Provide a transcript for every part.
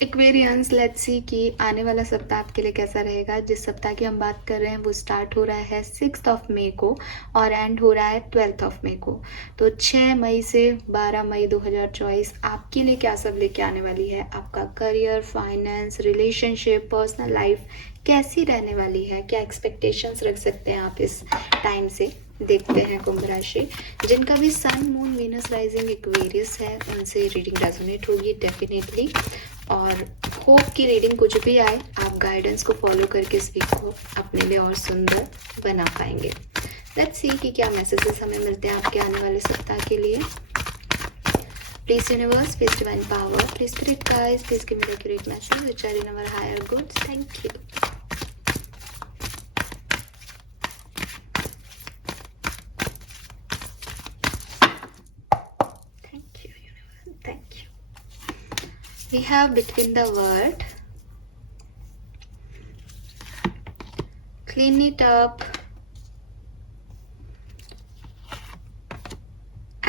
Aquarians, let's see कि आने वाला सप्ताह आपके लिए कैसा रहेगा। जिस सप्ताह की हम बात कर रहे हैं वो स्टार्ट हो रहा है 6 मई को और एंड हो रहा है 12 मई को। तो 6 मई से 12 मई 2024 आपके लिए क्या सब लेके आने वाली है। आपका career, finance, relationship, personal life कैसी रहने वाली है, क्या एक्सपेक्टेशंस रख सकते हैं आप इस टाइम से। देखते हैं कुंभ राशि, जिनका भी सन, मून, वीनस, राइजिंग एक्वेरियस है, उनसे रीडिंग रेजोनेट होगी डेफिनेटली। और होप की रीडिंग कुछ भी आए, आप गाइडेंस को फॉलो करके इस वीक को अपने लिए और सुंदर बना पाएंगे। लेट्स सी कि क्या मैसेजेस हमें मिलते हैं आपके आने वाले सप्ताह के लिए। Please universe, please divine power, please spirit guides, please give me the accurate message which are in our higher goods. Thank you. Thank you, universe. Thank you. We have between the word, clean it up,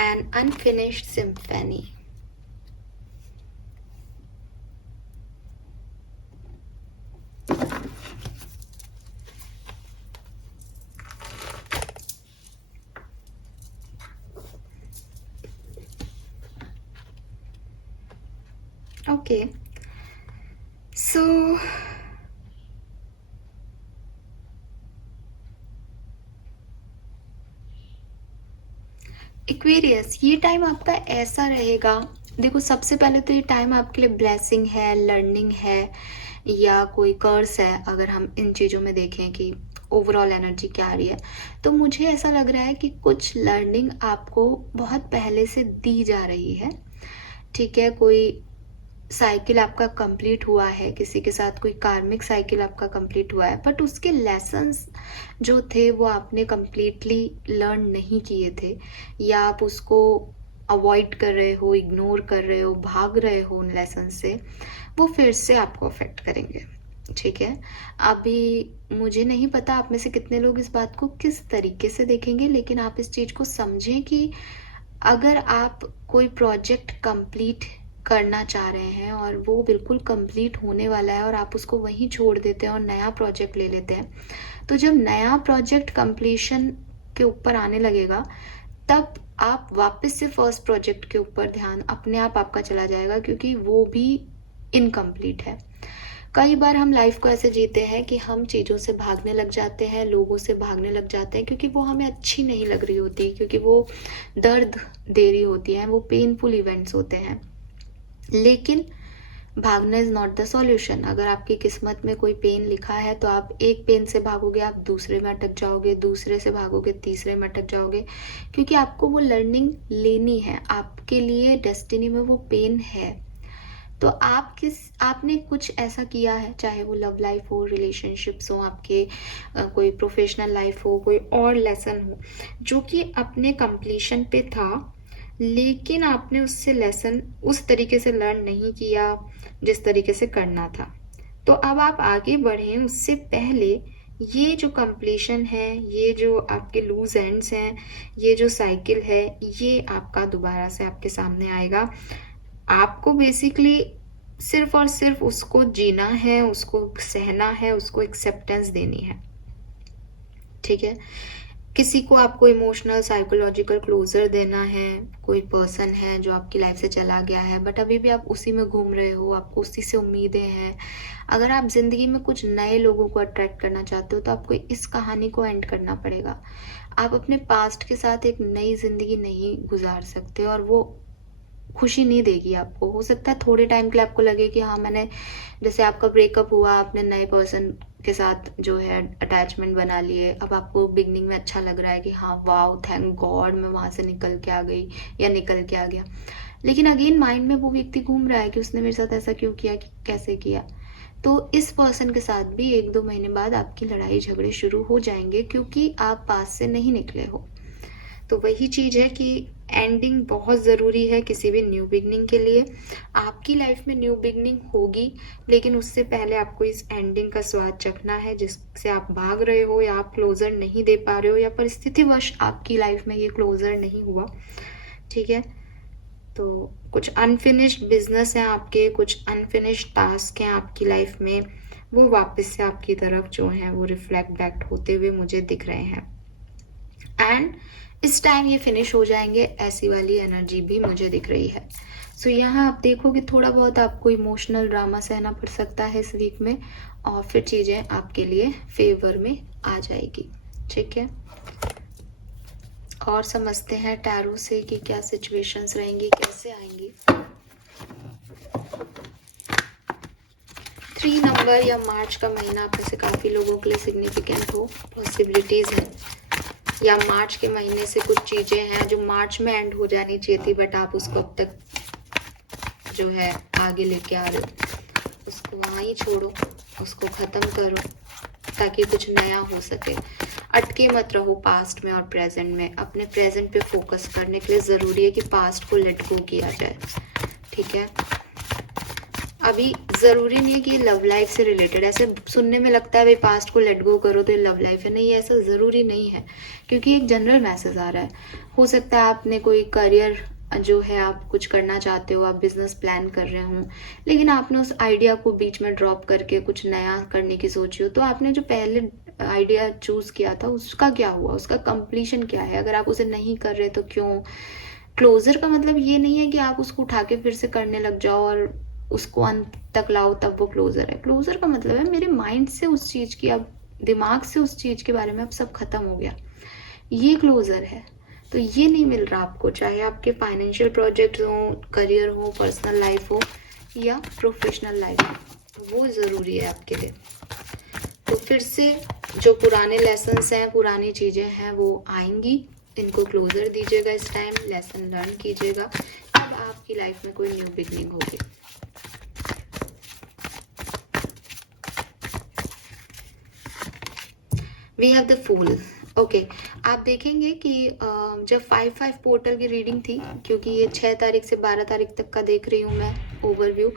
an unfinished symphony. Okay, so Aquarius, ये time आपका ऐसा रहेगा। देखो, सबसे पहले तो ये time आपके लिए ब्लेसिंग है, लर्निंग है या कोई कर्स है। अगर हम इन चीज़ों में देखें कि ओवरऑल एनर्जी क्या आ रही है, तो मुझे ऐसा लग रहा है कि कुछ लर्निंग आपको बहुत पहले से दी जा रही है। ठीक है, कोई साइकिल आपका कंप्लीट हुआ है, किसी के साथ कोई कार्मिक साइकिल आपका कंप्लीट हुआ है, बट उसके लेसन्स जो थे वो आपने कंप्लीटली लर्न नहीं किए थे, या आप उसको अवॉइड कर रहे हो, इग्नोर कर रहे हो, भाग रहे हो उन लेसन से। वो फिर से आपको अफेक्ट करेंगे। ठीक है, अभी मुझे नहीं पता आप में से कितने लोग इस बात को किस तरीके से देखेंगे, लेकिन आप इस चीज़ को समझें कि अगर आप कोई प्रोजेक्ट कंप्लीट करना चाह रहे हैं और वो बिल्कुल कंप्लीट होने वाला है और आप उसको वहीं छोड़ देते हैं और नया प्रोजेक्ट ले लेते हैं, तो जब नया प्रोजेक्ट कंप्लीशन के ऊपर आने लगेगा तब आप वापस से फर्स्ट प्रोजेक्ट के ऊपर ध्यान अपने आप आपका चला जाएगा, क्योंकि वो भी इनकम्प्लीट है। कई बार हम लाइफ को ऐसे जीते हैं कि हम चीज़ों से भागने लग जाते हैं, लोगों से भागने लग जाते हैं, क्योंकि वो हमें अच्छी नहीं लग रही होती, क्योंकि वो दर्द दे रही होती हैं, वो पेनफुल इवेंट्स होते हैं। लेकिन भागना इज़ नॉट द सॉल्यूशन। अगर आपकी किस्मत में कोई पेन लिखा है तो आप एक पेन से भागोगे, आप दूसरे में अटक जाओगे, दूसरे से भागोगे, तीसरे में अटक जाओगे, क्योंकि आपको वो लर्निंग लेनी है। आपके लिए डेस्टिनी में वो पेन है। तो आपने कुछ ऐसा किया है, चाहे वो लव लाइफ हो, रिलेशनशिप्स हो, आपके कोई प्रोफेशनल लाइफ हो, कोई और लेसन हो जो कि अपने कंप्लीशन पे था, लेकिन आपने उससे लेसन उस तरीके से लर्न नहीं किया जिस तरीके से करना था। तो अब आप आगे बढ़ें उससे पहले ये जो कंप्लीशन है, ये जो आपके लूज एंड्स हैं, ये जो साइकिल है, ये आपका दोबारा से आपके सामने आएगा। आपको बेसिकली सिर्फ और सिर्फ उसको जीना है, उसको सहना है, उसको एक्सेप्टेंस देनी है। ठीक है, किसी को आपको इमोशनल साइकोलॉजिकल क्लोजर देना है, कोई पर्सन है जो आपकी लाइफ से चला गया है बट अभी भी आप उसी में घूम रहे हो, आपको उसी से उम्मीदें हैं। अगर आप ज़िंदगी में कुछ नए लोगों को अट्रैक्ट करना चाहते हो तो आपको इस कहानी को एंड करना पड़ेगा। आप अपने पास्ट के साथ एक नई ज़िंदगी नहीं गुजार सकते और वो खुशी नहीं देगी आपको। हो सकता है थोड़े टाइम के लिए आपको लगे कि हाँ, मैंने, जैसे आपका ब्रेकअप हुआ, आपने नए पर्सन के साथ जो है अटैचमेंट बना लिए, अब आपको बिगनिंग में अच्छा लग रहा है कि हाँ वाओ थैंक गॉड मैं वहाँ से निकल के आ गई या निकल के आ गया। लेकिन अगेन माइंड में वो व्यक्ति घूम रहा है कि उसने मेरे साथ ऐसा क्यों किया, कि कैसे किया। तो इस पर्सन के साथ भी 1-2 महीने बाद आपकी लड़ाई झगड़े शुरू हो जाएंगे, क्योंकि आप पास से नहीं निकले हो। तो वही चीज़ है कि एंडिंग बहुत ज़रूरी है किसी भी न्यू बिगनिंग के लिए। आपकी लाइफ में न्यू बिगनिंग होगी, लेकिन उससे पहले आपको इस एंडिंग का स्वाद चखना है जिससे आप भाग रहे हो या आप क्लोजर नहीं दे पा रहे हो या परिस्थितिवश आपकी लाइफ में ये क्लोजर नहीं हुआ। ठीक है, तो कुछ अनफिनिश्ड बिजनेस हैं आपके, कुछ अनफिनिश्ड टास्क हैं आपकी लाइफ में, वो वापस से आपकी तरफ जो है वो रिफ्लेक्ट बैक होते हुए मुझे दिख रहे हैं। एंड इस टाइम ये फिनिश हो जाएंगे, ऐसी वाली एनर्जी भी मुझे दिख रही है। सो यहाँ आप देखोगे थोड़ा बहुत आपको इमोशनल ड्रामा सहना पड़ सकता है इस वीक में, और फिर चीज़ें आपके लिए फेवर में आ जाएगी। ठीक है, और समझते हैं टैरो से कि क्या सिचुएशंस रहेंगी, कैसे आएंगी। 3 नंबर या मार्च का महीना आप में से काफ़ी लोगों के लिए सिग्निफिकेंट हो, पॉसिबिलिटीज़ हैं, या मार्च के महीने से कुछ चीज़ें हैं जो मार्च में एंड हो जानी चाहिए थी, बट आप उसको अब तक जो है आगे लेके आ रहे हो। उसको वहाँ ही छोड़ो, उसको ख़त्म करो ताकि कुछ नया हो सके। अटके मत रहो पास्ट में और प्रेजेंट में। अपने प्रेजेंट पे फोकस करने के लिए ज़रूरी है कि पास्ट को लेट गो किया जाए। ठीक है, अभी ज़रूरी नहीं है कि लव लाइफ से रिलेटेड, ऐसे सुनने में लगता है भाई पास्ट को लेट गो करो तो ये लव लाइफ है, नहीं ऐसा ज़रूरी नहीं है, क्योंकि एक जनरल मैसेज आ रहा है। हो सकता है आपने कोई करियर जो है आप कुछ करना चाहते हो, आप बिजनेस प्लान कर रहे हो, लेकिन आपने उस आइडिया को बीच में ड्रॉप करके कुछ नया करने की सोची हो, तो आपने जो पहले आइडिया चूज किया था उसका क्या हुआ, उसका कंप्लीशन क्या है? अगर आप उसे नहीं कर रहे तो क्यों? क्लोजर का मतलब ये नहीं है कि आप उसको उठा के फिर से करने लग जाओ और उसको अंत तक लाओ तब वो क्लोजर है। क्लोजर का मतलब है मेरे माइंड से उस चीज की, अब दिमाग से उस चीज के बारे में अब सब खत्म हो गया, ये क्लोजर है। तो ये नहीं मिल रहा आपको, चाहे आपके फाइनेंशियल प्रोजेक्ट हो, करियर हो, पर्सनल लाइफ हो या प्रोफेशनल लाइफ हो, वो ज़रूरी है आपके लिए। तो फिर से जो पुराने लेसन्स हैं, पुरानी चीज़ें हैं वो आएंगी, इनको क्लोजर दीजिएगा इस टाइम, लेसन लर्न कीजिएगा, तब आपकी लाइफ में कोई न्यू बिगनिंग होगी। We have the fool. Okay, आप देखेंगे कि जब 5-5 पोर्टल की रीडिंग थी, क्योंकि ये 6 तारीख से 12 तारीख तक का देख रही हूँ मैं ओवरव्यू,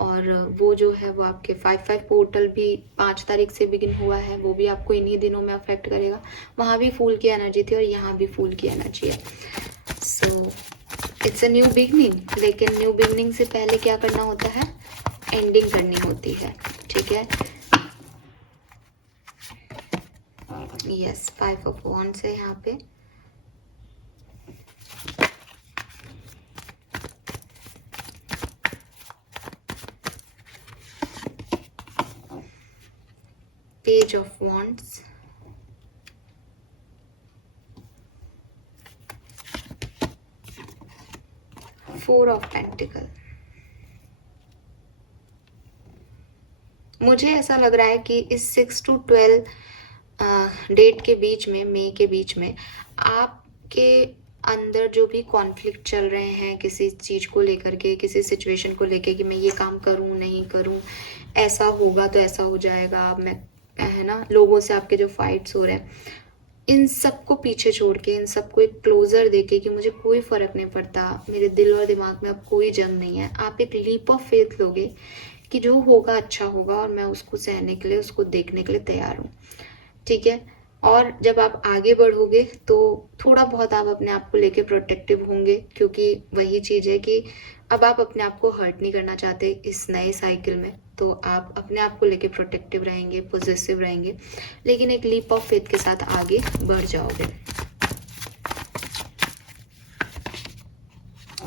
और वो जो है वो आपके 5-5 पोर्टल भी 5 तारीख से बिगिन हुआ है, वो भी आपको इन्हीं दिनों में अफेक्ट करेगा। वहाँ भी फूल की एनर्जी थी और यहाँ भी फूल की एनर्जी है। So it's a new beginning, लेकिन न्यू बिगनिंग से पहले क्या करना होता है? एंडिंग करनी होती है। ठीक है, यस, 5 ऑफ वॉन्ड्स है यहाँ पे। Page of wands, four of pentacle. मुझे ऐसा लग रहा है कि इस 6 to 12 डेट के बीच में, मई के बीच में, आपके अंदर जो भी कॉन्फ्लिक्ट चल रहे हैं किसी चीज़ को लेकर के, किसी सिचुएशन को लेकर कि मैं ये काम करूँ नहीं करूँ, ऐसा होगा तो ऐसा हो जाएगा, मैं, है ना, लोगों से आपके जो फाइट्स हो रहे हैं, इन सबको पीछे छोड़ के, इन सबको एक क्लोजर देके कि मुझे कोई फ़र्क नहीं पड़ता, मेरे दिल और दिमाग में अब कोई जंग नहीं है, आप एक लीप ऑफ फेथ लोगे कि जो होगा अच्छा होगा और मैं उसको सहने के लिए, उसको देखने के लिए तैयार हूँ। ठीक है, और जब आप आगे बढ़ोगे तो थोड़ा बहुत आप अपने आप को लेके प्रोटेक्टिव होंगे, क्योंकि वही चीज़ है कि अब आप अपने आप को हर्ट नहीं करना चाहते इस नए साइकिल में, तो आप अपने आप को लेके प्रोटेक्टिव रहेंगे, पॉजिटिव रहेंगे, लेकिन एक लीप ऑफ फेथ के साथ आगे बढ़ जाओगे।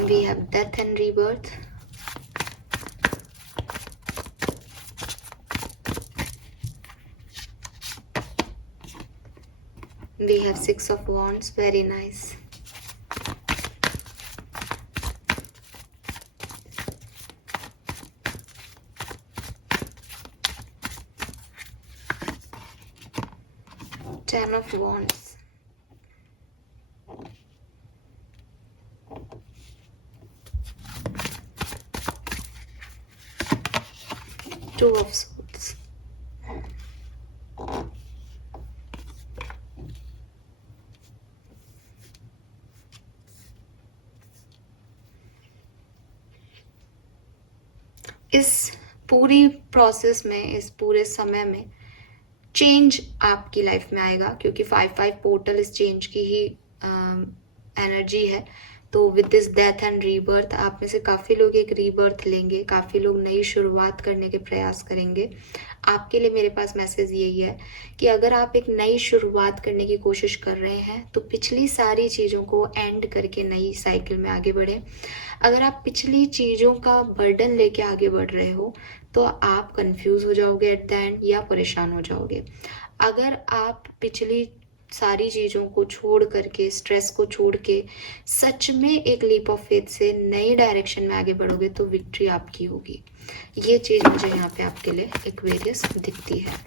We have death and rebirth, we have 6 of wands, very nice. Ten of wands, Two of swords, इस पूरी प्रोसेस में, इस पूरे समय में चेंज आपकी लाइफ में आएगा, क्योंकि 5-5 पोर्टल इस चेंज की ही एनर्जी है। तो with this death and rebirth आप में से काफ़ी लोग एक रीबर्थ लेंगे, काफ़ी लोग नई शुरुआत करने के प्रयास करेंगे। आपके लिए मेरे पास मैसेज यही है कि अगर आप एक नई शुरुआत करने की कोशिश कर रहे हैं तो पिछली सारी चीज़ों को एंड करके नई साइकिल में आगे बढ़ें। अगर आप पिछली चीज़ों का बर्डन लेके आगे बढ़ रहे हो तो आप कंफ्यूज हो जाओगे एट द एंड, या परेशान हो जाओगे। अगर आप पिछली सारी चीज़ों को छोड़ करके, स्ट्रेस को छोड़ के सच में एक लीप ऑफ फेथ से नई डायरेक्शन में आगे बढ़ोगे तो विक्ट्री आपकी होगी। ये चीज़ मुझे यहाँ पे आपके लिए एक्वेरियस दिखती है।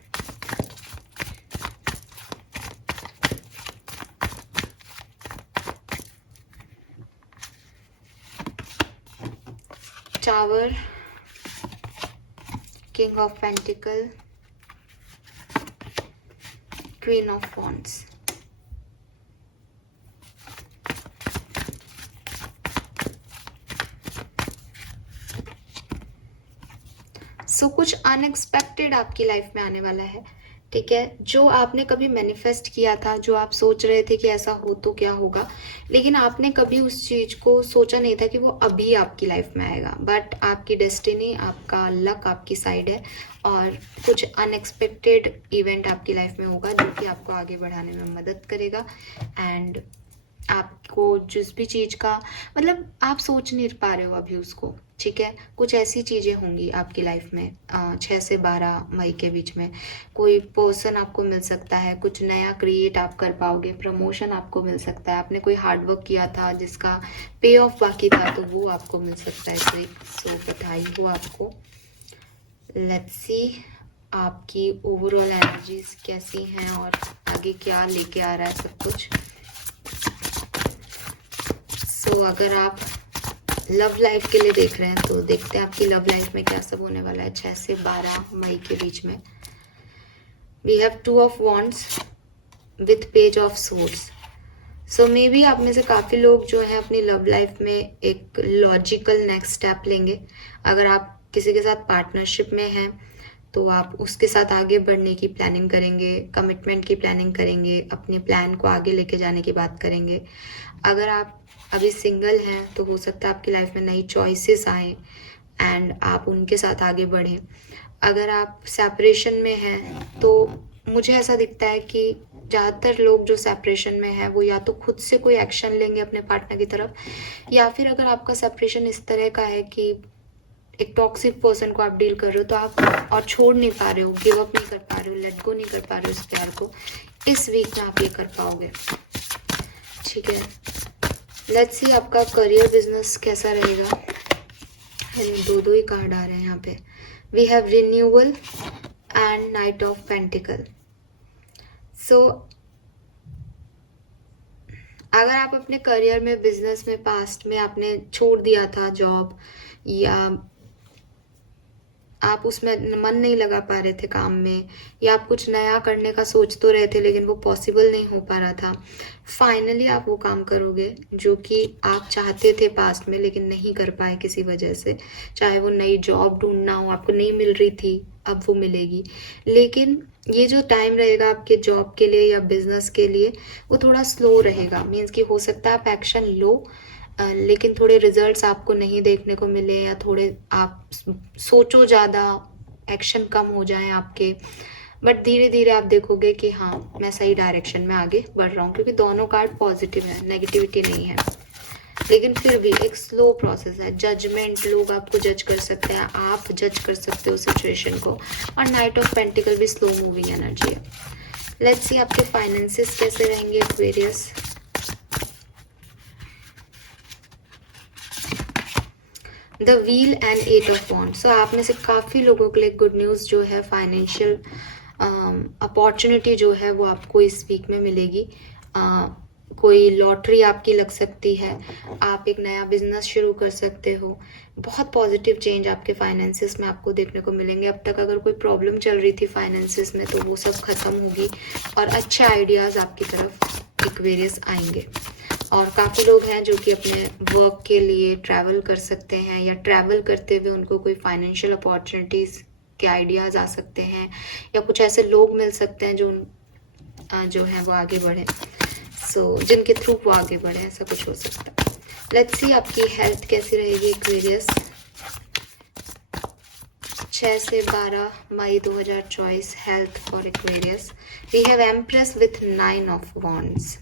Tower, king of pentacle, queen of wands. So कुछ अनएक्सपेक्टेड आपकी लाइफ में आने वाला है, ठीक है। जो आपने कभी मैनिफेस्ट किया था, जो आप सोच रहे थे कि ऐसा हो तो क्या होगा, लेकिन आपने कभी उस चीज को सोचा नहीं था कि वो अभी आपकी लाइफ में आएगा। बट आपकी डेस्टिनी, आपका लक आपकी साइड है और कुछ अनएक्सपेक्टेड इवेंट आपकी लाइफ में होगा जो कि आपको आगे बढ़ाने में मदद करेगा। एंड आपको जिस भी चीज़ का मतलब आप सोच नहीं पा रहे हो अभी उसको, ठीक है। कुछ ऐसी चीज़ें होंगी आपकी लाइफ में 6 से 12 मई के बीच में। कोई पर्सन आपको मिल सकता है, कुछ नया क्रिएट आप कर पाओगे, प्रमोशन आपको मिल सकता है, आपने कोई हार्डवर्क किया था जिसका पे ऑफ बाकी था तो वो आपको मिल सकता है इस वीक। सो बधाई हो आपको। लेट्स सी आपकी ओवरऑल एनर्जीज कैसी हैं और आगे क्या लेके आ रहा है सब कुछ। सो अगर आप लव लाइफ के लिए देख रहे हैं तो देखते हैं आपकी लव लाइफ में क्या सब होने वाला है 6 से 12 मई के बीच में। We have 2 of wands with page of swords. So maybe आप में से काफ़ी लोग जो है अपनी लव लाइफ में एक लॉजिकल नेक्स्ट स्टेप लेंगे। अगर आप किसी के साथ पार्टनरशिप में हैं तो आप उसके साथ आगे बढ़ने की प्लानिंग करेंगे, कमिटमेंट की प्लानिंग करेंगे, अपने प्लान को आगे लेके जाने की बात करेंगे। अगर आप अभी सिंगल हैं तो हो सकता है आपकी लाइफ में नई चॉइसेस आएँ एंड आप उनके साथ आगे बढ़ें। अगर आप सेपरेशन में हैं तो मुझे ऐसा दिखता है कि ज़्यादातर लोग जो सेपरेशन में हैं वो या तो खुद से कोई एक्शन लेंगे अपने पार्टनर की तरफ, या फिर अगर आपका सेपरेशन इस तरह का है कि एक टॉक्सिक पर्सन को आप डील कर रहे हो तो आप और छोड़ नहीं पा रहे हो, गिव अप नहीं कर पा रहे हो, लेट गो नहीं कर पा रहे हो इस प्यार को, इस वीक में आप ये कर पाओगे, ठीक है। लेट्स सी आपका करियर बिजनेस कैसा रहेगा। दो ही कार्ड आ रहे हैं यहाँ पे। We have renewal and knight of pentacle. So अगर आप अपने करियर में, बिजनेस में, पास्ट में आपने छोड़ दिया था जॉब, या आप उसमें मन नहीं लगा पा रहे थे काम में, या आप कुछ नया करने का सोच तो रहे थे लेकिन वो पॉसिबल नहीं हो पा रहा था, फाइनली आप वो काम करोगे जो कि आप चाहते थे पास्ट में लेकिन नहीं कर पाए किसी वजह से। चाहे वो नई जॉब ढूंढना हो, आपको नहीं मिल रही थी, अब वो मिलेगी। लेकिन ये जो टाइम रहेगा आपके जॉब के लिए या बिजनेस के लिए वो थोड़ा स्लो रहेगा। मीन्स कि हो सकता है आप एक्शन लो लेकिन थोड़े रिजल्ट्स आपको नहीं देखने को मिले, या थोड़े आप सोचो ज़्यादा, एक्शन कम हो जाए आपके। बट धीरे धीरे आप देखोगे कि हाँ मैं सही डायरेक्शन में आगे बढ़ रहा हूँ, क्योंकि दोनों कार्ड पॉजिटिव है, नेगेटिविटी नहीं है। लेकिन फिर भी एक स्लो प्रोसेस है। जजमेंट, लोग आपको जज कर सकते हैं, आप जज कर सकते हो सिचुएशन को। और नाइट ऑफ पेंटिकल भी स्लो मूविंग एनर्जी है। लेट्स सी आपके फाइनेंसेस कैसे रहेंगे Aquarius. The wheel and 8 of wands. So आप में से काफ़ी लोगों के लिए गुड न्यूज़ जो है, फाइनेंशियल अपॉर्चुनिटी जो है वो आपको इस वीक में मिलेगी। कोई लॉटरी आपकी लग सकती है, आप एक नया बिजनेस शुरू कर सकते हो। बहुत पॉजिटिव चेंज आपके फाइनेंसेस में आपको देखने को मिलेंगे। अब तक अगर कोई प्रॉब्लम चल रही थी फाइनेंसेस में तो वो सब खत्म होगी और अच्छे आइडियाज़ आपकी तरफ एक्वेरियस आएंगे। और काफ़ी लोग हैं जो कि अपने वर्क के लिए ट्रैवल कर सकते हैं, या ट्रैवल करते हुए उनको कोई फाइनेंशियल अपॉर्चुनिटीज़ के आइडियाज़ आ सकते हैं, या कुछ ऐसे लोग मिल सकते हैं जो हैं वो आगे बढ़े। सो जिनके थ्रू वो आगे बढ़े, ऐसा कुछ हो सकता है। लेट्स सी आपकी हेल्थ कैसी रहेगी एक्वेरियस 6 से 12 मई 2024 health for Aquarius. We have empress with 9 of wands.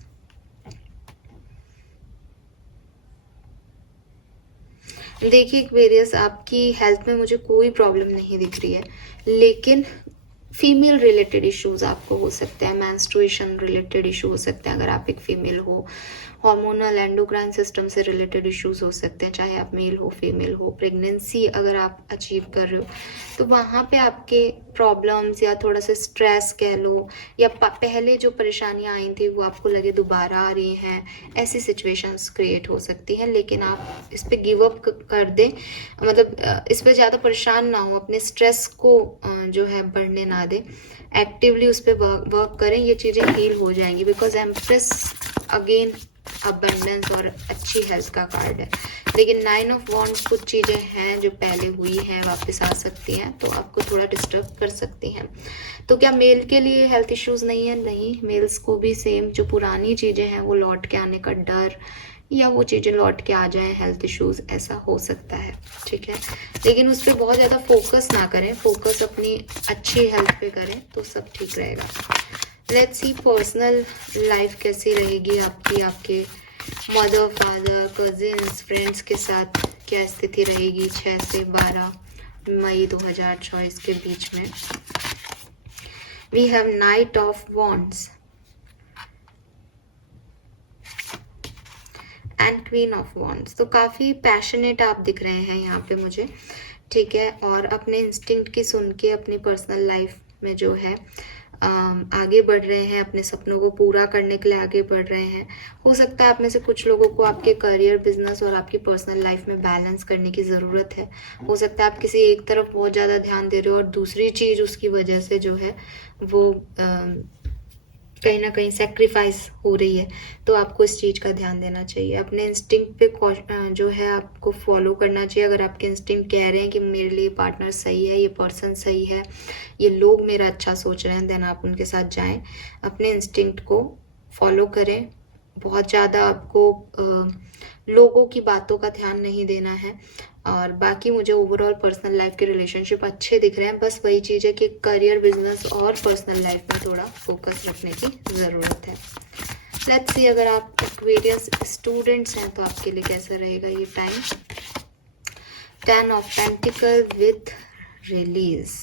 देखिए एक्वेरियस, आपकी हेल्थ में मुझे कोई प्रॉब्लम नहीं दिख रही है, लेकिन फीमेल रिलेटेड इश्यूज आपको हो सकते हैं, मेंस्ट्रुएशन रिलेटेड इशू हो सकते हैं अगर आप एक फीमेल हो, हार्मोनल एंडोक्राइन सिस्टम से रिलेटेड इश्यूज हो सकते हैं, चाहे आप मेल हो फीमेल हो, प्रेगनेंसी अगर आप अचीव कर रहे हो तो वहाँ पे आपके प्रॉब्लम्स या थोड़ा सा स्ट्रेस कह लो, या पहले जो परेशानियाँ आई थी वो आपको लगे दोबारा आ रही हैं, ऐसी सिचुएशंस क्रिएट हो सकती हैं। लेकिन आप इस पर गिव अप कर दें, मतलब इस पर ज़्यादा परेशान ना हो, अपने स्ट्रेस को जो है बढ़ने ना दें, एक्टिवली उस पर वर्क करें, ये चीज़ें हील हो जाएंगी। बिकॉज एम्प्रेस अगेन अबंडेंस और अच्छी हेल्थ का कार्ड है, लेकिन 9 ऑफ वॉन्ड्स कुछ चीज़ें हैं जो पहले हुई हैं वापस आ सकती हैं, तो आपको थोड़ा डिस्टर्ब कर सकती हैं। तो क्या मेल के लिए हेल्थ इश्यूज नहीं है? नहीं, मेल्स को भी सेम जो पुरानी चीज़ें हैं वो लौट के आने का डर, या वो चीज़ें लौट के आ जाएं, हेल्थ इश्यूज, ऐसा हो सकता है। ठीक है, लेकिन उस पर बहुत ज़्यादा फोकस ना करें, फोकस अपनी अच्छी हेल्थ पे करें तो सब ठीक रहेगा। लेट्स सी पर्सनल लाइफ कैसी रहेगी आपकी, आपके मदर फादर कजिन्स फ्रेंड्स के साथ क्या स्थिति रहेगी 6 से 12 मई 2024 के बीच में। We have knight of wands and queen of wands. तो काफ़ी पैशनेट आप दिख रहे हैं यहाँ पे मुझे, ठीक है, और अपने इंस्टिंक्ट की सुन के अपनी पर्सनल लाइफ में जो है आगे बढ़ रहे हैं, अपने सपनों को पूरा करने के लिए आगे बढ़ रहे हैं। हो सकता है आप में से कुछ लोगों को आपके करियर, बिजनेस और आपकी पर्सनल लाइफ में बैलेंस करने की ज़रूरत है। हो सकता है आप किसी एक तरफ बहुत ज़्यादा ध्यान दे रहे हो और दूसरी चीज़ उसकी वजह से जो है वो कहीं ना कहीं सेक्रीफाइस हो रही है, तो आपको इस चीज़ का ध्यान देना चाहिए। अपने इंस्टिंक्ट पे जो है आपको फॉलो करना चाहिए। अगर आपके इंस्टिंक्ट कह रहे हैं कि मेरे लिए पार्टनर सही है, ये पर्सन सही है, ये लोग मेरा अच्छा सोच रहे हैं, देन आप उनके साथ जाएं, अपने इंस्टिंक्ट को फॉलो करें। बहुत ज़्यादा आपको लोगों की बातों का ध्यान नहीं देना है। और बाकी मुझे ओवरऑल पर्सनल लाइफ के रिलेशनशिप अच्छे दिख रहे हैं, बस वही चीज़ है कि करियर, बिजनेस और पर्सनल लाइफ में थोड़ा फोकस रखने की ज़रूरत है। लेट्स सी अगर आप एक्वेरियस स्टूडेंट्स हैं तो आपके लिए कैसा रहेगा ये time. 10 of pentacle with release.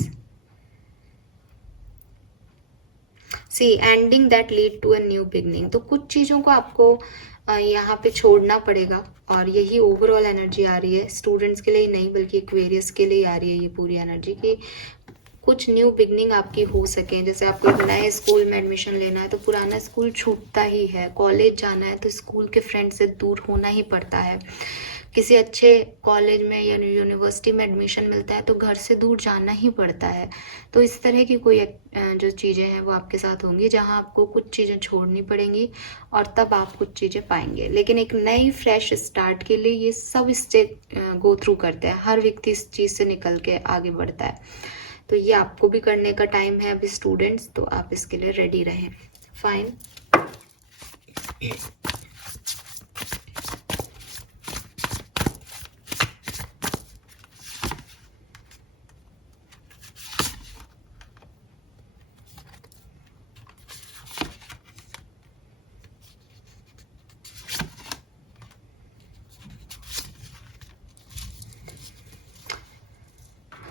See ending that lead to a new beginning. तो कुछ चीज़ों को आपको यहाँ पे छोड़ना पड़ेगा, और यही ओवरऑल एनर्जी आ रही है स्टूडेंट्स के लिए ही नहीं बल्कि एक्वेरियस के लिए आ रही है ये पूरी एनर्जी कि कुछ न्यू बिगनिंग आपकी हो सके। जैसे आपको एक नए स्कूल में एडमिशन लेना है तो पुराना स्कूल छूटता ही है, कॉलेज जाना है तो स्कूल के फ्रेंड से दूर होना ही पड़ता है, किसी अच्छे कॉलेज में या यूनिवर्सिटी में एडमिशन मिलता है तो घर से दूर जाना ही पड़ता है। तो इस तरह की कोई जो चीज़ें हैं वो आपके साथ होंगी जहां आपको कुछ चीज़ें छोड़नी पड़ेंगी और तब आप कुछ चीज़ें पाएंगे। लेकिन एक नई फ्रेश स्टार्ट के लिए ये सब स्टेज गो थ्रू करते हैं, हर व्यक्ति इस चीज़ से निकल के आगे बढ़ता है। तो ये आपको भी करने का टाइम है अभी स्टूडेंट्स, तो आप इसके लिए रेडी रहें। फाइन,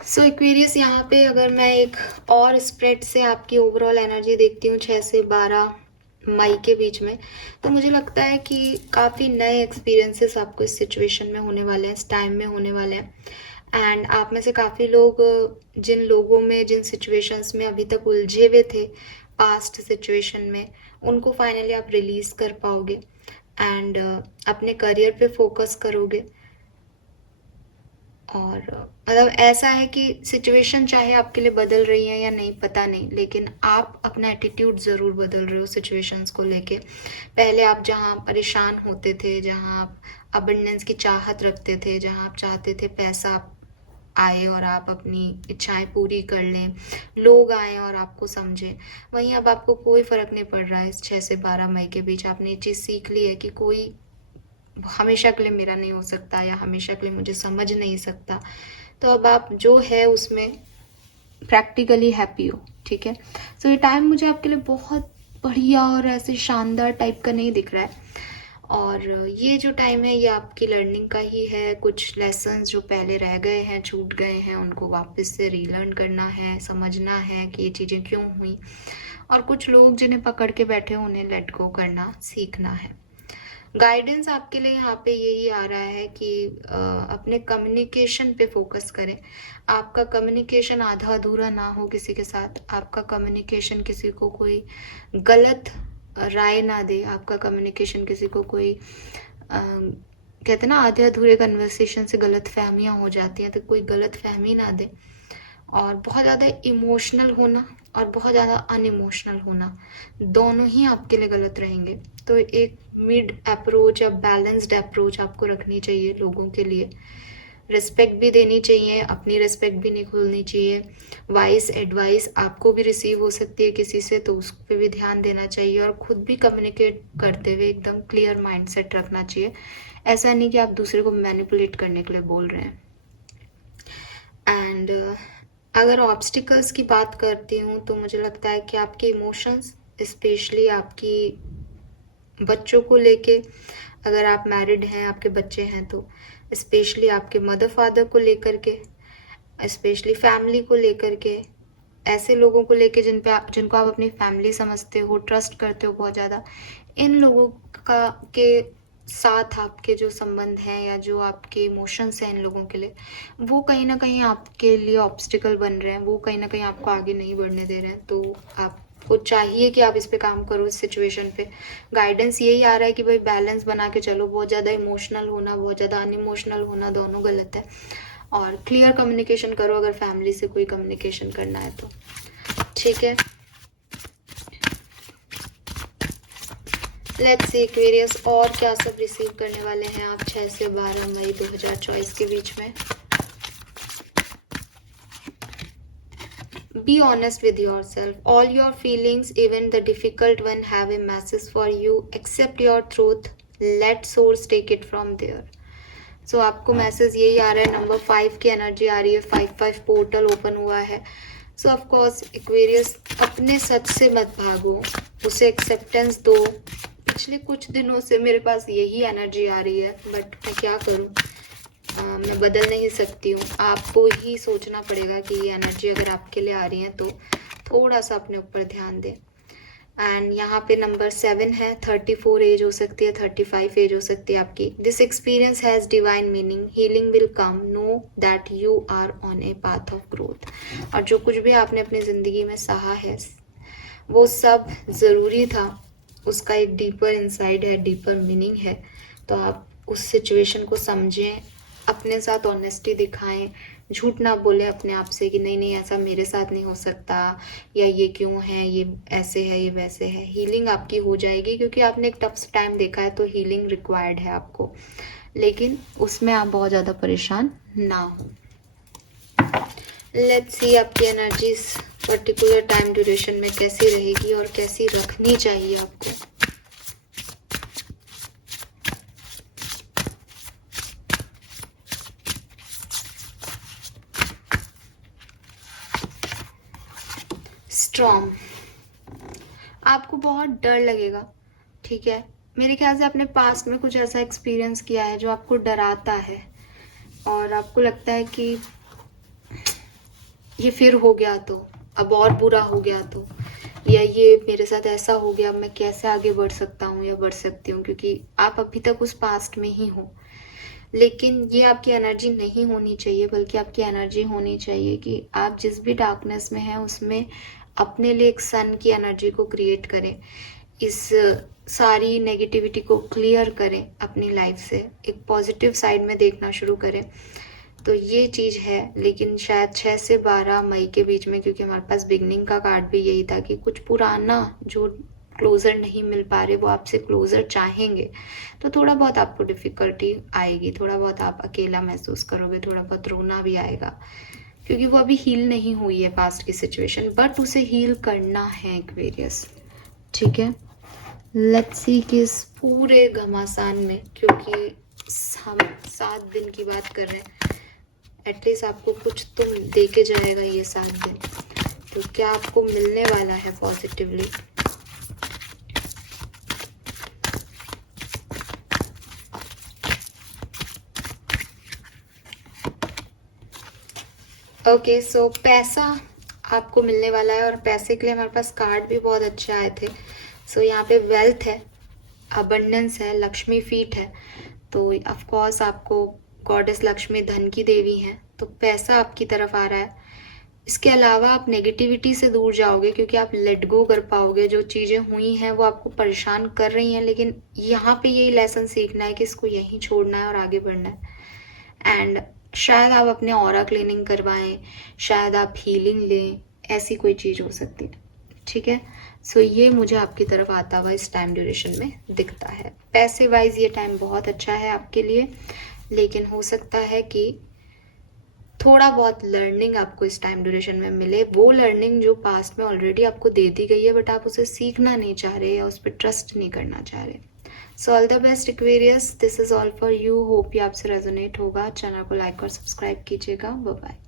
सो एक्वेरियस यहाँ पे अगर मैं एक और स्प्रेड से आपकी ओवरऑल एनर्जी देखती हूँ 6 से 12 मई के बीच में, तो मुझे लगता है कि काफ़ी नए एक्सपीरियंसेस आपको इस सिचुएशन में होने वाले हैं, इस टाइम में होने वाले हैं। एंड आप में से काफ़ी लोग जिन लोगों में, जिन सिचुएशंस में अभी तक उलझे हुए थे पास्ट सिचुएशन में, उनको फाइनली आप रिलीज़ कर पाओगे एंड अपने करियर पे फोकस करोगे। और मतलब ऐसा है कि सिचुएशन चाहे आपके लिए बदल रही है या नहीं पता नहीं, लेकिन आप अपना एटीट्यूड ज़रूर बदल रहे हो सिचुएशंस को लेके। पहले आप जहाँ परेशान होते थे, जहाँ आप अबंडेंस की चाहत रखते थे, जहाँ आप चाहते थे पैसा आए और आप अपनी इच्छाएं पूरी कर लें, लोग आए और आपको समझें, वहीं अब आपको कोई फ़र्क नहीं पड़ रहा है। इस 6 से 12 मई के बीच आपने ये चीज़ सीख ली है कि कोई हमेशा के लिए मेरा नहीं हो सकता या हमेशा के लिए मुझे समझ नहीं सकता। तो अब आप जो है उसमें प्रैक्टिकली हैप्पी हो, ठीक है। सो ये टाइम मुझे आपके लिए बहुत बढ़िया और ऐसे शानदार टाइप का नहीं दिख रहा है। और ये जो टाइम है ये आपकी लर्निंग का ही है। कुछ लेसन्स जो पहले रह गए हैं, छूट गए हैं, उनको वापस से रीलर्न करना है, समझना है कि ये चीज़ें क्यों हुई। और कुछ लोग जिन्हें पकड़ के बैठे हो उन्हें लेट गो करना सीखना है। गाइडेंस आपके लिए यहाँ पे यही आ रहा है कि अपने कम्युनिकेशन पे फोकस करें। आपका कम्युनिकेशन आधा अधूरा ना हो किसी के साथ। आपका कम्युनिकेशन किसी को कोई गलत राय ना दे। आपका कम्युनिकेशन किसी को कोई कहते हैं ना, आधे अधूरे कन्वर्सेशन से गलत फहमियाँ हो जाती हैं, तो कोई गलत फहमी ना दे। और बहुत ज़्यादा इमोशनल होना और बहुत ज़्यादा अनइमोशनल होना, दोनों ही आपके लिए गलत रहेंगे। तो एक मिड अप्रोच या बैलेंस्ड अप्रोच आपको रखनी चाहिए लोगों के लिए। रिस्पेक्ट भी देनी चाहिए, अपनी रिस्पेक्ट भी नहीं खोलनी चाहिए। वाइस एडवाइस आपको भी रिसीव हो सकती है किसी से, तो उस पर भी ध्यान देना चाहिए। और खुद भी कम्युनिकेट करते हुए एकदम क्लियर माइंडसेट रखना चाहिए। ऐसा नहीं कि आप दूसरे को मैनिपुलेट करने के लिए बोल रहे हैं। एंड अगर ऑब्स्टिकल्स की बात करती हूँ तो मुझे लगता है कि आपके इमोशंस, स्पेशली आपकी बच्चों को लेके, अगर आप मैरिड हैं, आपके बच्चे हैं, तो स्पेशली आपके मदर फादर को लेकर के, स्पेशली फैमिली को लेकर के, ऐसे लोगों को लेके जिनको आप अपनी फैमिली समझते हो, ट्रस्ट करते हो बहुत ज़्यादा, इन लोगों का के साथ आपके जो संबंध हैं या जो आपके इमोशंस हैं इन लोगों के लिए, वो कहीं ना कहीं आपके लिए ऑब्स्टिकल बन रहे हैं। वो कहीं ना कहीं आपको आगे नहीं बढ़ने दे रहे हैं। तो आपको चाहिए कि आप इस पे काम करो, इस सिचुएशन पे। गाइडेंस यही आ रहा है कि भाई बैलेंस बना के चलो। बहुत ज़्यादा इमोशनल होना, बहुत ज़्यादा अनइमोशनल होना, दोनों गलत है। और क्लियर कम्युनिकेशन करो अगर फैमिली से कोई कम्युनिकेशन करना है तो, ठीक है। लेट्स सी एक्वेरियस और क्या सब रिसीव करने वाले हैं आप 6 से 12 मई 2024 के बीच में। Be honest with yourself. All your feelings, even the difficult one, have a message for you. Accept your truth. Let source take it from there. So आपको मैसेज यही आ रहा है। नंबर 5 की एनर्जी आ रही है। 5-5 पोर्टल ओपन हुआ है। सो of course Aquarius, अपने सच से मत भागो, उसे एक्सेप्टेंस दो। पिछले कुछ दिनों से मेरे पास यही एनर्जी आ रही है, बट मैं क्या करूँ, मैं बदल नहीं सकती हूँ। आपको ही सोचना पड़ेगा कि ये एनर्जी अगर आपके लिए आ रही है तो थोड़ा सा अपने ऊपर ध्यान दें। एंड यहाँ पे नंबर 7 है। 34 एज हो सकती है, 35 एज हो सकती है आपकी। This experience has divine meaning, healing will come, know that you are on a path of growth. और जो कुछ भी आपने अपनी ज़िंदगी में सहा है वो सब ज़रूरी था। उसका एक डीपर इनसाइड है, डीपर मीनिंग है। तो आप उस सिचुएशन को समझें, अपने साथ ऑनेस्टी दिखाएं, झूठ ना बोले अपने आप से कि नहीं नहीं ऐसा मेरे साथ नहीं हो सकता, या ये क्यों है, ये ऐसे है, ये वैसे है। हीलिंग आपकी हो जाएगी, क्योंकि आपने एक टफ टाइम देखा है, तो हीलिंग रिक्वायर्ड है आपको। लेकिन उसमें आप बहुत ज़्यादा परेशान ना हो। लेट्स सी आपकी एनर्जीज पर्टिकुलर टाइम ड्यूरेशन में कैसी रहेगी और कैसी रखनी चाहिए आपको। स्ट्रॉन्ग, आपको बहुत डर लगेगा, ठीक है। मेरे ख्याल से आपने पास्ट में कुछ ऐसा एक्सपीरियंस किया है जो आपको डराता है, और आपको लगता है कि ये फिर हो गया तो, अब और बुरा हो गया तो, या ये मेरे साथ ऐसा हो गया, मैं कैसे आगे बढ़ सकता हूँ या बढ़ सकती हूँ, क्योंकि आप अभी तक उस पास्ट में ही हो। लेकिन ये आपकी एनर्जी नहीं होनी चाहिए, बल्कि आपकी एनर्जी होनी चाहिए कि आप जिस भी डार्कनेस में हैं उसमें अपने लिए एक सन की एनर्जी को क्रिएट करें। इस सारी नेगेटिविटी को क्लियर करें अपनी लाइफ से, एक पॉजिटिव साइड में देखना शुरू करें। तो ये चीज़ है। लेकिन शायद 6 से 12 मई के बीच में, क्योंकि हमारे पास बिगनिंग का कार्ड भी यही था कि कुछ पुराना जो क्लोज़र नहीं मिल पा रहे वो आपसे क्लोज़र चाहेंगे, तो थोड़ा बहुत आपको डिफ़िकल्टी आएगी, थोड़ा बहुत आप अकेला महसूस करोगे, थोड़ा बहुत रोना भी आएगा, क्योंकि वो अभी हील नहीं हुई है पास्ट की सिचुएशन, बट उसे हील करना है एक्वेरियस, ठीक है। लेट्स सी कि इस पूरे घमासान में, क्योंकि हम 7 दिन की बात कर रहे हैं, एटलीस्ट आपको कुछ तो दे के जाएगा ये 7 दिन। तो क्या आपको मिलने वाला है पॉजिटिवली? ओके, सो पैसा आपको मिलने वाला है, और पैसे के लिए हमारे पास कार्ड भी बहुत अच्छे आए थे। सो यहाँ पे वेल्थ है, अबंडेंस है, लक्ष्मी फीट है। तो ऑफ कोर्स आपको गॉडेस लक्ष्मी धन की देवी हैं, तो पैसा आपकी तरफ आ रहा है। इसके अलावा आप नेगेटिविटी से दूर जाओगे, क्योंकि आप लेट गो कर पाओगे। जो चीज़ें हुई हैं वो आपको परेशान कर रही हैं, लेकिन यहाँ पे यही लेसन सीखना है कि इसको यहीं छोड़ना है और आगे बढ़ना है। एंड शायद आप अपने ऑरा क्लीनिंग करवाएं, शायद आप हीलिंग लें, ऐसी कोई चीज़ हो सकती है। ठीक है, सो ये मुझे आपकी तरफ आता हुआ इस टाइम ड्यूरेशन में दिखता है। पैसे वाइज ये टाइम बहुत अच्छा है आपके लिए, लेकिन हो सकता है कि थोड़ा बहुत लर्निंग आपको इस टाइम ड्यूरेशन में मिले। वो लर्निंग जो पास्ट में ऑलरेडी आपको दे दी गई है, बट आप उसे सीखना नहीं चाह रहे या उस पर ट्रस्ट नहीं करना चाह रहे। So all the best Aquarius, this is all for you. Hope ये आपसे रेजोनेट होगा। चैनल को लाइक और सब्सक्राइब कीजिएगा। Bye bye.